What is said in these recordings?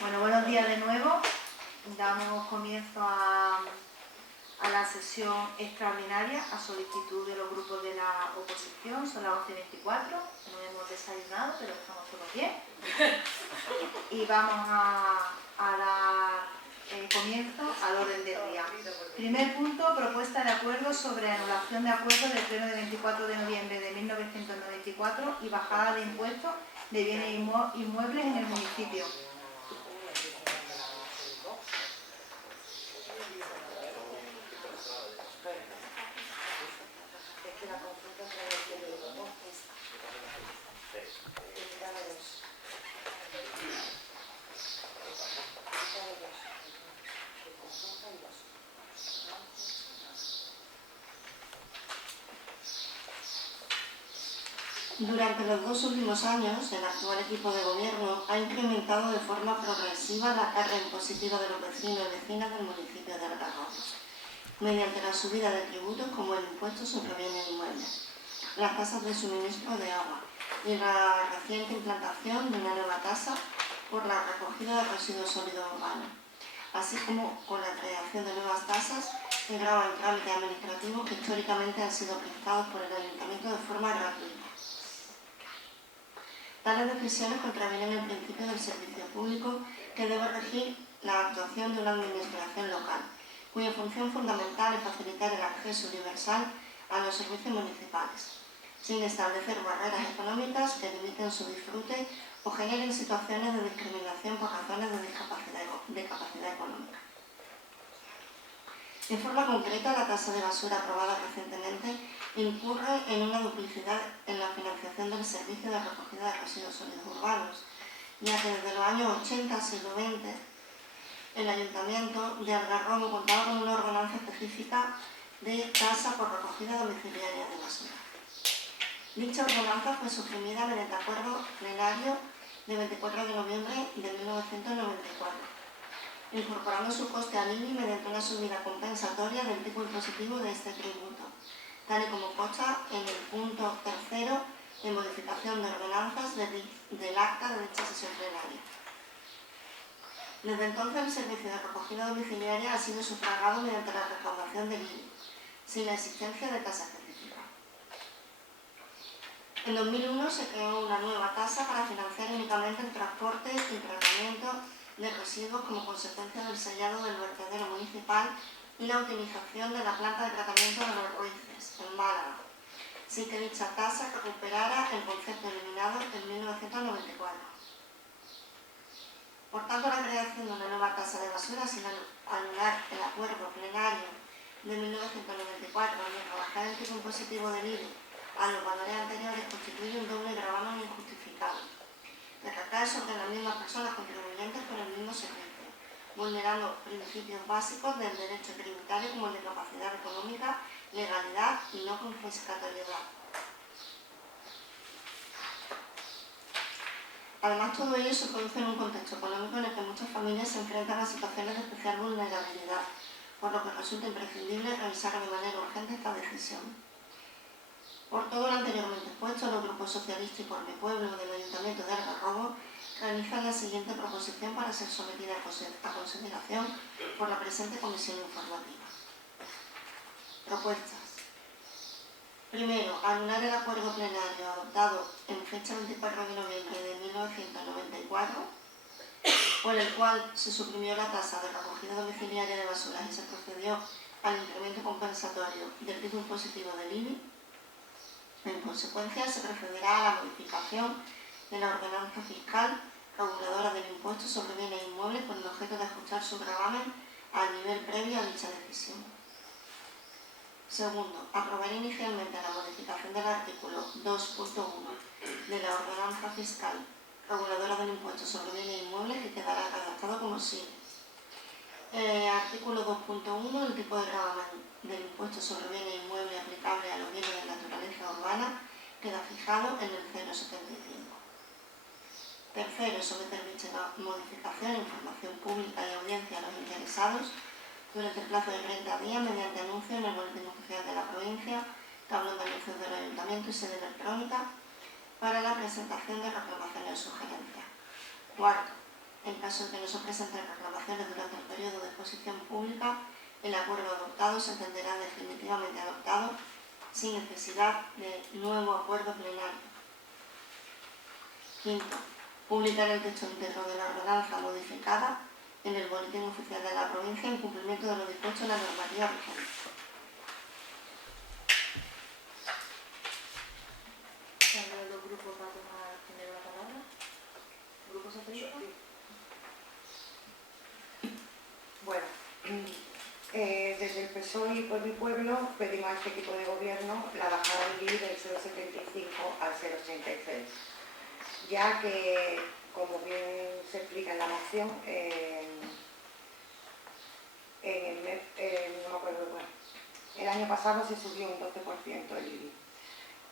Bueno, buenos días de nuevo. Damos comienzo a la sesión extraordinaria a solicitud de los grupos de la oposición. Son las 11:24, no hemos desayunado, pero estamos todos bien. Y vamos a dar comienzo al orden del día. Primer punto, propuesta de acuerdo sobre anulación de acuerdo del pleno de 24 de noviembre de 1994 y bajada de impuestos de bienes inmuebles en el municipio. Durante los 2 últimos años, el actual equipo de gobierno ha incrementado de forma progresiva la carga impositiva de los vecinos y vecinas del municipio de Algarrobos, mediante la subida de tributos como el impuesto sobre bienes inmuebles, las tasas de suministro de agua y la reciente implantación de una nueva tasa por la recogida de residuos sólidos urbanos, así como con la creación de nuevas tasas que gravan trámites administrativos que históricamente han sido prestados por el Ayuntamiento de forma gratuita. Tales decisiones contravienen el principio del servicio público que debe regir la actuación de una administración local, cuya función fundamental es facilitar el acceso universal a los servicios municipales, sin establecer barreras económicas que limiten su disfrute o generen situaciones de discriminación por razones de capacidad económica. De forma concreta, la tasa de basura aprobada recientemente incurre en una duplicidad en la financiación del servicio de recogida de residuos sólidos urbanos, ya que desde los años 80 al siglo XX el Ayuntamiento de Algarrobo contaba con una ordenanza específica de tasa por recogida domiciliaria de basura. Dicha ordenanza fue suprimida mediante acuerdo plenario de 24 de noviembre de 1994. Incorporando su coste al IBI mediante una subida compensatoria del tipo impositivo de este tributo, tal y como consta en el punto 3 de modificación de ordenanzas del acta de dicha sesión plenaria. Desde entonces, el servicio de recogida domiciliaria ha sido sufragado mediante la recaudación del IBI, sin la existencia de tasa específica. En 2001 se creó una nueva tasa para financiar únicamente el transporte y tratamiento de residuos como consecuencia del sellado del vertedero municipal y la utilización de la planta de tratamiento de los Ruices, en Málaga, sin que dicha tasa recuperara el concepto eliminado en 1994. Por tanto, la creación de una nueva tasa de basura sin anular el acuerdo plenario de 1994 ni rebajar el tipo impositivo del IBI a los valores anteriores constituye un doble gravamen injustificado, que recae sobre las mismas personas contribuyentes por el mismo servicio, vulnerando principios básicos del derecho tributario como el de capacidad económica, legalidad y no confiscatoriedad. Además, todo ello se produce en un contexto económico en el que muchas familias se enfrentan a situaciones de especial vulnerabilidad, por lo que resulta imprescindible revisar de manera urgente esta decisión. Por todo lo anteriormente expuesto, los grupos socialistas y Por mi Pueblo del Ayuntamiento de Algarrobo realizan la siguiente proposición para ser sometida a consideración por la presente comisión informativa. Propuestas. Primero, anular el acuerdo plenario adoptado en fecha 24 de noviembre de 1994, por el cual se suprimió la tasa de recogida domiciliaria de basuras y se procedió al incremento compensatorio del tipo impositivo del IBI. En consecuencia, se procederá a la modificación de la ordenanza fiscal reguladora del impuesto sobre bienes inmuebles con el objeto de ajustar su gravamen al nivel previo a dicha decisión. Segundo, aprobar inicialmente la modificación del artículo 2.1 de la ordenanza fiscal reguladora del impuesto sobre bienes inmuebles, que quedará redactado como sigue. Artículo 2.1. El tipo de gravamen del impuesto sobre bienes inmuebles aplicable a los bienes de naturaleza urbana queda fijado en el 0,75. Tercero, someter dicha modificación a información pública y audiencia a los interesados durante el plazo de 30 días mediante anuncio en el boletín oficial de la provincia, tablón de anuncios del ayuntamiento y sede electrónica para la presentación de reclamaciones o sugerencias. Cuarto, En caso de que no se presenten reclamaciones durante el periodo de exposición pública, el acuerdo adoptado se entenderá definitivamente adoptado sin necesidad de nuevo acuerdo plenario. Quinto, publicar el texto íntegro de la ordenanza modificada en el Boletín Oficial de la Provincia en cumplimiento de lo dispuesto en la normativa vigente. ¿Los grupos van a tomar primero la palabra? ¿Grupo socialista? Bueno, desde el PSOE y por mi pueblo pedimos a este equipo de gobierno la bajada del IBI del 0,75 al 0,86, ya que, como bien se explica en la moción, no me acuerdo cuál, el año pasado se subió un 12% el IBI.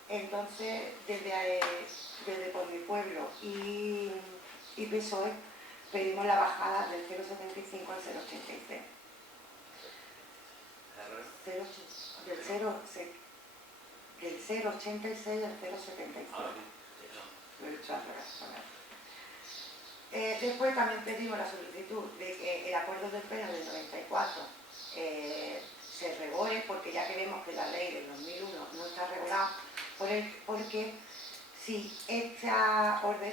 Entonces, desde por mi pueblo y PSOE pedimos la bajada del 0,75 al 0,86. Del 0,86 al 0,76. Lo he dicho al revés. Después también pedimos la solicitud de que el acuerdo del Pleno del 94 se revore, porque ya que vemos que la ley del 2001 no está regulada, porque si este acuerdo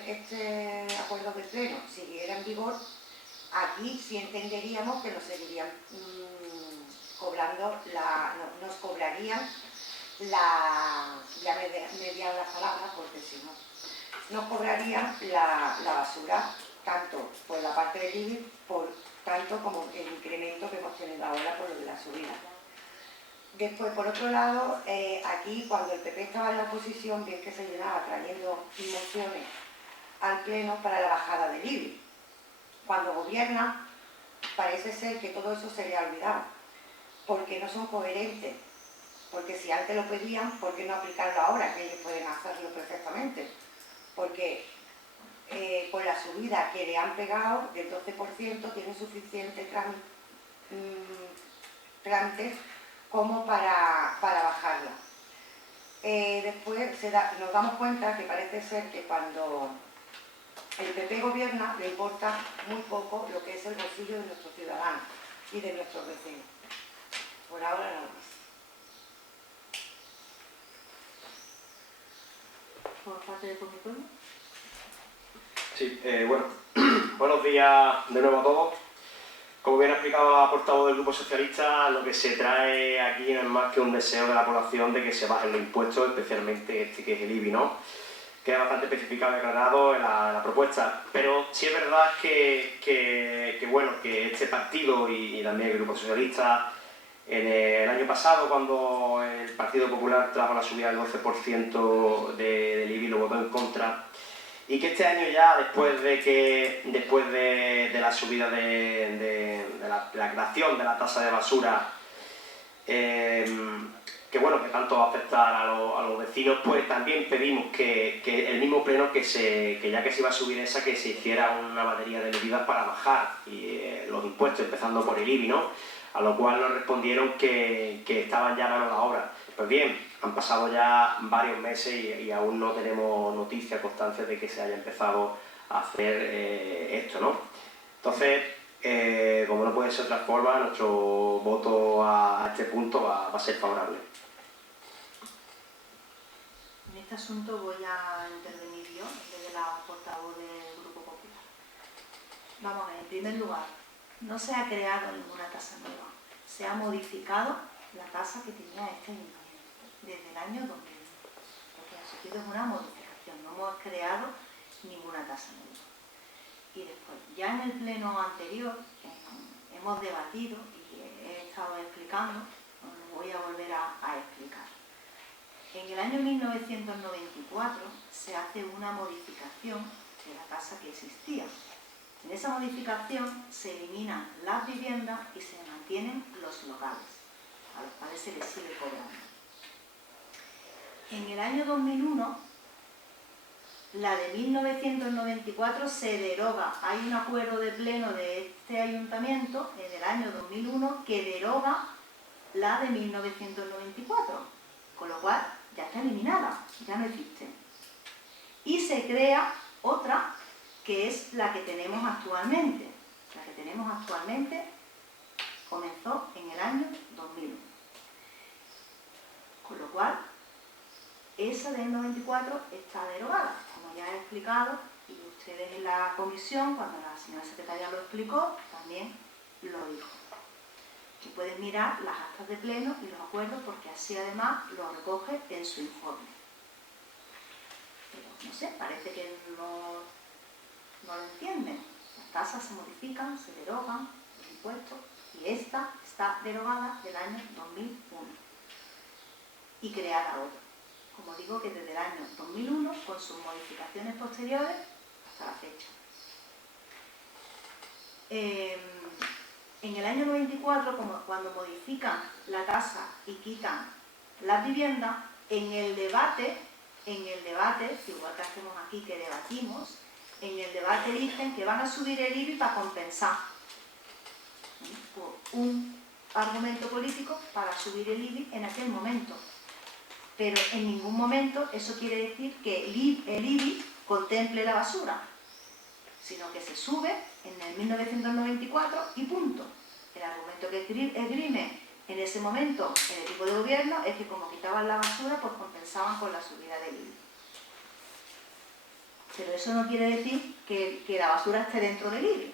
del Pleno siguiera en vigor, aquí sí entenderíamos que nos seguirían cobrando, nos cobrarían ya me dian las palabras, porque si no, nos cobrarían la basura, tanto por la parte del IBI, tanto como el incremento que hemos tenido ahora por lo de la subida. Después, por otro lado, aquí cuando el PP estaba en la oposición, bien que se llenaba trayendo mociones al Pleno para la bajada del IBI. Cuando gobierna, parece ser que todo eso se le ha olvidado, porque no son coherentes. Porque si antes lo pedían, ¿por qué no aplicarlo ahora? Que ellos pueden hacerlo perfectamente. Porque con la subida que le han pegado del 12% tienen suficiente trámites como para bajarla. Después nos damos cuenta que parece ser que cuando el PP gobierna le importa muy poco lo que es el bolsillo de nuestros ciudadanos y de nuestros vecinos. Por ahora no más. ¿Por parte de por mi pueblo? Sí, bueno, buenos días de nuevo a todos. Como bien ha explicado la portavoz del Grupo Socialista, lo que se trae aquí no es más que un deseo de la población de que se bajen los impuestos, especialmente este que es el IBI, ¿no? Queda bastante especificado y aclarado en la propuesta, pero sí es verdad que este partido y también el Grupo Socialista, en el año pasado, cuando el Partido Popular trajo la subida del 12% del IBI, lo votó en contra. Y que este año ya, después de la subida de la creación de la tasa de basura, que tanto va a afectar a los vecinos, pues también pedimos que el mismo pleno, que ya que se iba a subir esa, que se hiciera una batería de medidas para bajar los impuestos, empezando por el IBI, ¿no? A lo cual nos respondieron que estaban ya manos a la obra. Pues bien, han pasado ya varios meses y aún no tenemos noticia, constancia de que se haya empezado a hacer esto, ¿no? Entonces, como no puede ser de otra forma, nuestro voto a este punto va a ser favorable. En este asunto voy a intervenir yo, desde la portavoz del Grupo Popular. Vamos a ver, en primer lugar, no se ha creado ninguna tasa nueva, se ha modificado la tasa que tenía este ayuntamiento desde el año 2001, porque ha sido una modificación, no hemos creado ninguna tasa nueva. Y después, ya en el pleno anterior, hemos debatido y he estado explicando, lo voy a volver a explicar. En el año 1994 se hace una modificación de la tasa que existía. En esa modificación se eliminan las viviendas y se mantienen los locales, a los cuales se les sigue cobrando. En el año 2001, la de 1994 se deroga. Hay un acuerdo de pleno de este ayuntamiento en el año 2001 que deroga la de 1994, con lo cual ya está eliminada, ya no existe. Y se crea otra que es la que tenemos actualmente. La que tenemos actualmente comenzó en el año 2001. Con lo cual, esa del 94 está derogada, como ya he explicado, y ustedes en la comisión, cuando la señora secretaria lo explicó, también lo dijo. Que pueden mirar las actas de pleno y los acuerdos, porque así además lo recoge en su informe. Pero no sé, parece que no lo entienden. Las tasas se modifican, se derogan, los impuestos, y esta está derogada del año 2001 y creada otra. Como digo, que desde el año 2001, con sus modificaciones posteriores hasta la fecha. En el año 94, cuando modifican la tasa y quitan las viviendas, en el debate, igual que hacemos aquí, que debatimos, en el debate dicen que van a subir el IBI para compensar. Por un argumento político para subir el IBI en aquel momento. Pero en ningún momento eso quiere decir que el IBI contemple la basura, sino que se sube en el 1994 y punto. El argumento que esgrime en ese momento el equipo de gobierno es que como quitaban la basura, pues compensaban con la subida del IBI. Pero eso no quiere decir que la basura esté dentro del IBI,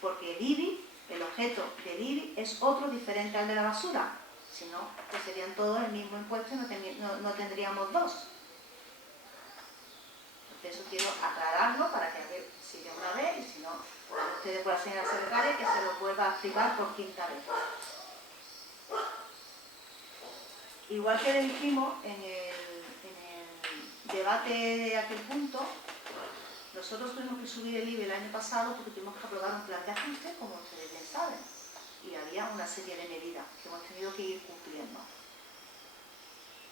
porque el IBI, el objeto del IBI, es otro diferente al de la basura. Si no, pues serían todos el mismo impuesto y no tendríamos dos. Entonces eso quiero aclararlo para que a ver si de una vez, y si no, ustedes por la señora secretaria, que se lo vuelva a explicar por quinta vez. Igual que le dijimos en el debate de aquel punto, nosotros tuvimos que subir el IBI el año pasado porque tuvimos que aprobar un plan de ajuste, como ustedes bien saben, y había una serie de medidas que hemos tenido que ir cumpliendo.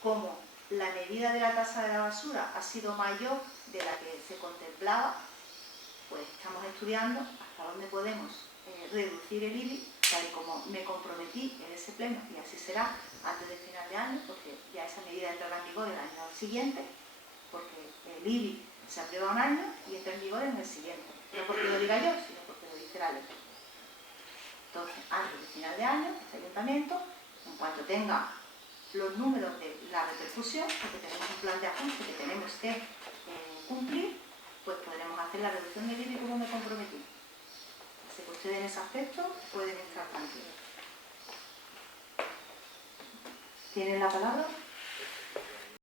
Como la medida de la tasa de la basura ha sido mayor de la que se contemplaba, pues estamos estudiando hasta dónde podemos reducir el IBI, tal y como me comprometí en ese pleno, y así será antes del final de año, porque ya esa medida entrará en vigor el año siguiente, porque el IBI se aprueba un año y entra en vigor en el siguiente. No porque lo diga yo, sino porque lo dice la ley. Entonces, antes del final de año, este ayuntamiento, en cuanto tenga los números de la repercusión, porque tenemos un plan de ajuste que tenemos que cumplir, pues podremos hacer la reducción del IBI como me comprometí. Así que ustedes en ese aspecto pueden estar tranquilos. ¿Tienen la palabra?